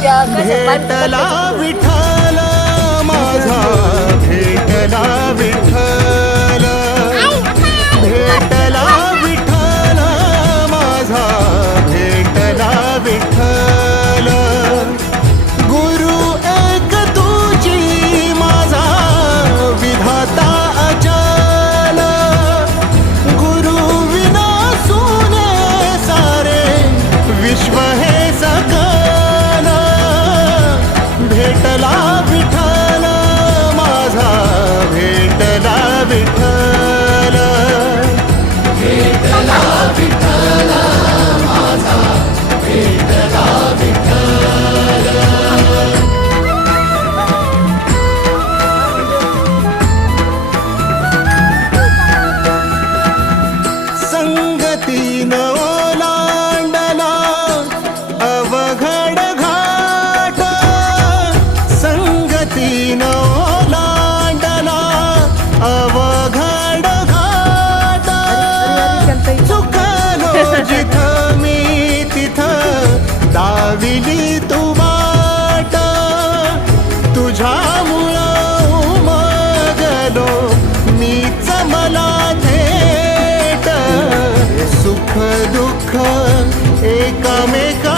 भेटला विठ्ठल माझा, भेटला विठ्ठल, भेटला विठ्ठल माझा, भेटला विठ्ठल. गुरु एक तुझी माझा विधाता अचल, गुरु विना सुने सारे विश्व हे सकल. भेटला विठ्ठल माझा, भेटला विठ्ठल, भेटला विठ्ठल माझा, भेटला विठ्ठल. संगतीन ओलांडला अवघड घाट, संगतीन ओलांडला अवघड घाट. चुकलो जिथं मी तिथं दाविली तू वाट, तुझ्यामुळं उमगलो मीच मला थेट. सुख दुःख एकमेका